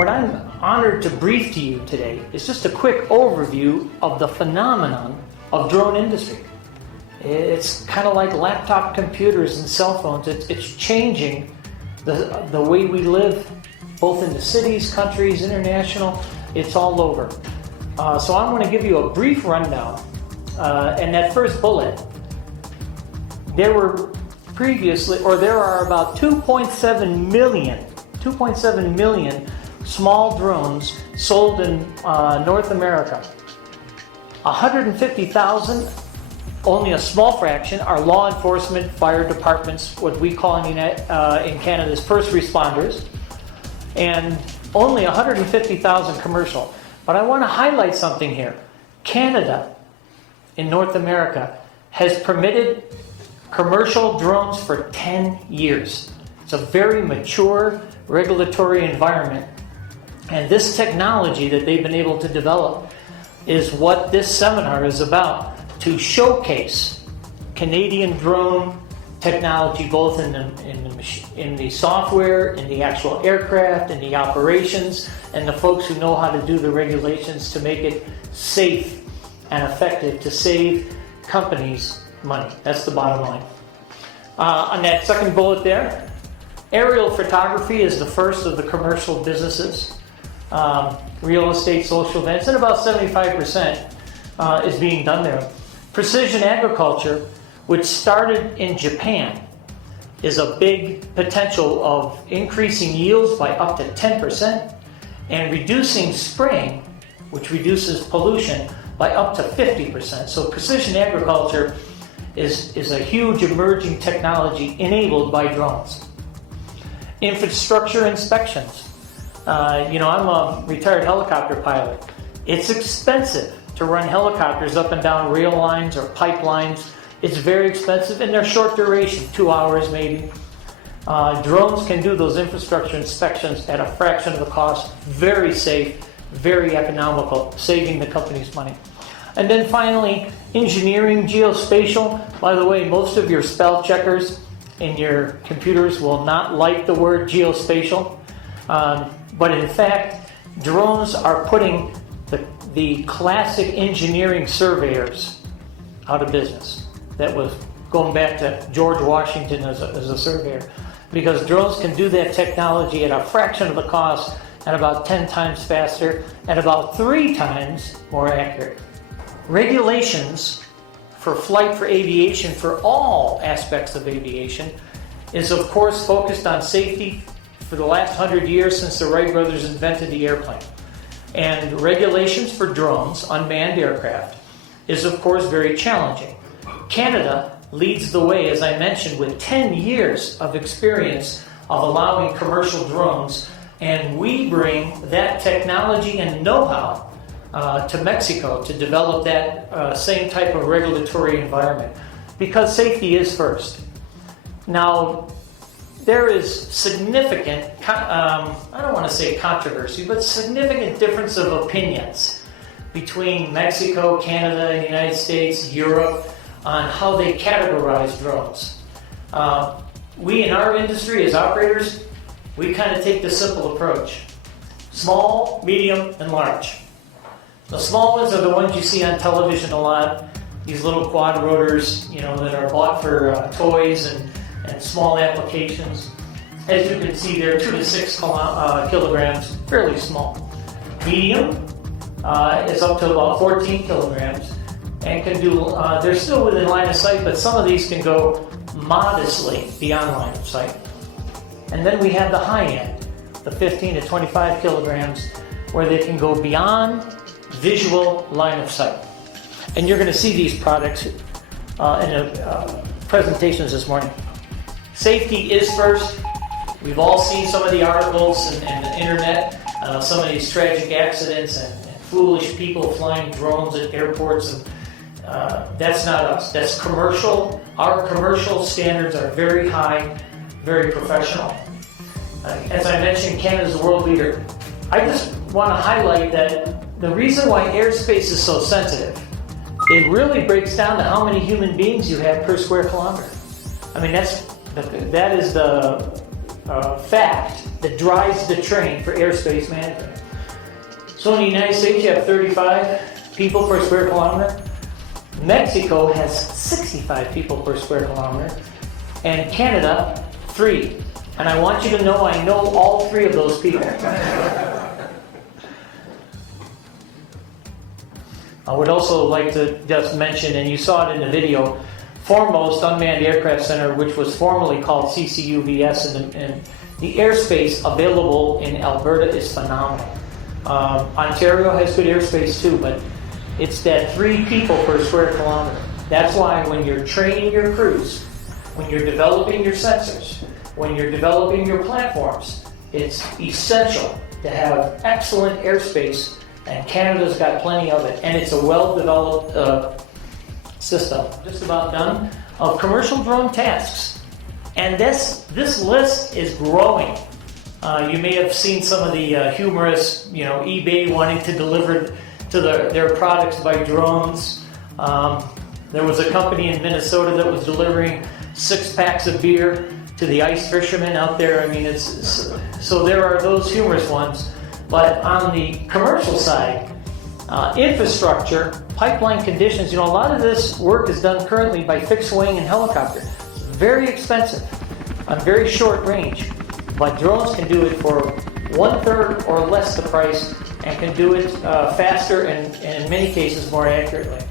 what I'm honored to brief to you today is just a quick overview of the phenomenon of drone industry. It's kind of like laptop computers and cell phones. It's changing the way we live, both in the cities, countries, international. It's all over. So I'm going to give you a brief rundown. And that first bullet, there are about 2.7 million small drones sold in North America. 150,000, only a small fraction, are law enforcement, fire departments, what we call in Canada's first responders, and only 150,000 commercial. But I want to highlight something here. Canada, in North America, has permitted commercial drones for 10 years. It's a very mature regulatory environment. And this technology that they've been able to develop is what this seminar is about, to showcase Canadian drone technology, both in the software, in the actual aircraft, in the operations, and the folks who know how to do the regulations to make it safe and effective to save companies money. That's the bottom line. On that second bullet there, aerial photography is the first of the commercial businesses. Real estate, social events, and about 75% is being done there. Precision agriculture, which started in Japan, is a big potential of increasing yields by up to 10% and reducing spraying, which reduces pollution, by up to 50%. So precision agriculture is a huge emerging technology enabled by drones. Infrastructure inspections. I'm a retired helicopter pilot. It's expensive to run helicopters up and down rail lines or pipelines. It's very expensive and they're short duration, 2 hours maybe. Drones can do those infrastructure inspections at a fraction of the cost, very safe, very economical, saving the companies money. And then finally, engineering, geospatial. By the way, most of your spell checkers in your computers will not like the word geospatial. But in fact, drones are putting the classic engineering surveyors out of business. That was going back to George Washington as a surveyor. Because drones can do that technology at a fraction of the cost and about 10 times faster and about 3 times more accurate. Regulations for flight for aviation, for all aspects of aviation, is of course focused on safety for the last 100 years since the Wright brothers invented the airplane. And regulations for drones, unmanned aircraft, is of course very challenging. Canada leads the way, as I mentioned, with 10 years of experience of allowing commercial drones, and we bring that technology and know-how to Mexico to develop that same type of regulatory environment, because safety is first. Now, there is significant, I don't want to say controversy, but significant difference of opinions between Mexico, Canada, the United States, Europe, on how they categorize drones. We in our industry as operators, we kind of take the simple approach. Small, medium, and large. The small ones are the ones you see on television a lot, these little quad rotors, that are bought for toys and small applications. As you can see, they're 2 to 6 kilograms, fairly small. Medium is up to about 14 kilograms and can do, they're still within line of sight, but some of these can go modestly beyond line of sight. And then we have the high end, the 15 to 25 kilograms, where they can go beyond visual line of sight. And you're going to see these products in the presentations this morning. Safety is first. We've all seen some of the articles and the internet, some of these tragic accidents and foolish people flying drones at airports. And that's not us. That's commercial. Our commercial standards are very high, very professional. As I mentioned, Canada's a world leader. I just want to highlight that the reason why airspace is so sensitive, it really breaks down to how many human beings you have per square kilometer. I mean, that is the fact that drives the train for airspace management. So in the United States, you have 35 people per square kilometer. Mexico has 65 people per square kilometer. And Canada, 3. And I want you to know I know all 3 of those people. I would also like to just mention, and you saw it in the video, Foremost Unmanned Aircraft Center, which was formerly called CCUVS, and the airspace available in Alberta is phenomenal. Ontario has good airspace too, but it's that 3 people per square kilometer. That's why when you're training your crews, when you're developing your sensors, when you're developing your platforms, it's essential to have excellent airspace, and Canada's got plenty of it, and it's a well-developed system. Just about done of commercial drone tasks, and this list is growing. You may have seen some of the humorous, eBay wanting to deliver to their products by drones. There was a company in Minnesota that was delivering 6 packs of beer to the ice fishermen out there. I mean, so there are those humorous ones. But on the commercial side, infrastructure, pipeline conditions, a lot of this work is done currently by fixed wing and helicopter. Very expensive, on very short range. But drones can do it for 1/3 or less the price, and can do it faster and in many cases more accurately.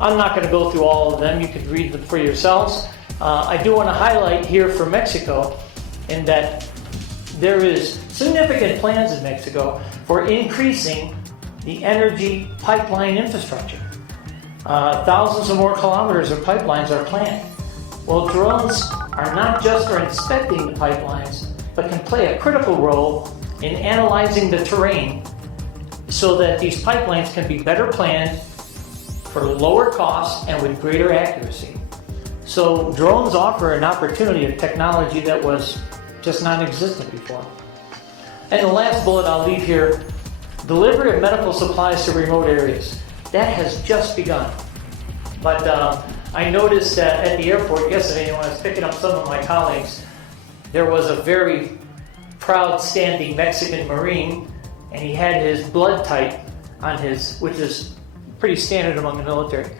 I'm not going to go through all of them. You could read them for yourselves. I do want to highlight here for Mexico in that there is significant plans in Mexico for increasing the energy pipeline infrastructure. Thousands of more kilometers of pipelines are planned. Well, drones are not just for inspecting the pipelines, but can play a critical role in analyzing the terrain so that these pipelines can be better planned for lower costs and with greater accuracy. So drones offer an opportunity of technology that was just non-existent before. And the last bullet I'll leave here, delivery of medical supplies to remote areas. That has just begun. But I noticed that at the airport yesterday, when I was picking up some of my colleagues, there was a very proud standing Mexican Marine, and he had his blood type on his, which is pretty standard among the military.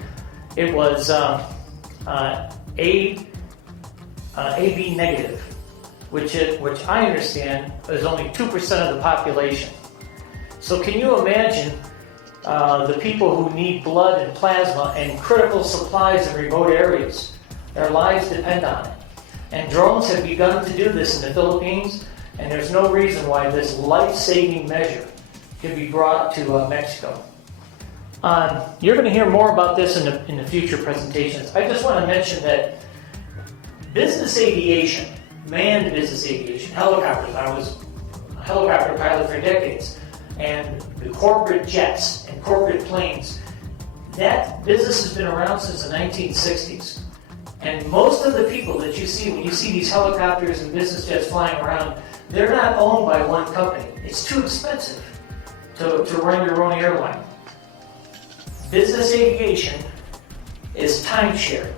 It was AB negative, which I understand is only 2% of the population. So can you imagine the people who need blood and plasma and critical supplies in remote areas? Their lives depend on it. And drones have begun to do this in the Philippines, and there's no reason why this life-saving measure can be brought to Mexico. You're going to hear more about this in the future presentations. I just want to mention that business aviation, manned business aviation, helicopters, I was a helicopter pilot for decades, and the corporate jets and corporate planes, that business has been around since the 1960s. And most of the people that you see, when you see these helicopters and business jets flying around, they're not owned by one company. It's too expensive to run your own airline. Business aviation is timeshare,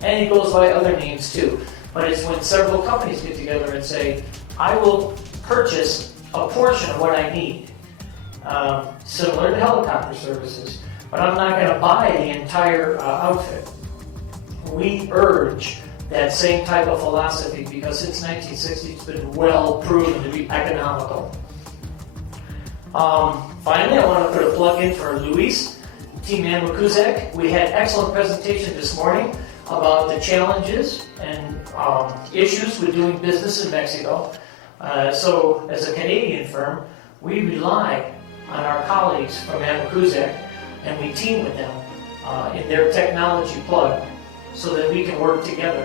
and it goes by other names too. But it's when several companies get together and say, I will purchase a portion of what I need, similar to helicopter services, but I'm not going to buy the entire outfit. We urge that same type of philosophy because since 1960 it's been well proven to be economical. Finally, I want to put a plug in for Luis, Team AMACUZAC. We had excellent presentation this morning about the challenges and issues with doing business in Mexico. So as a Canadian firm, we rely on our colleagues from AMACUZAC, and we team with them in their technology plug so that we can work together.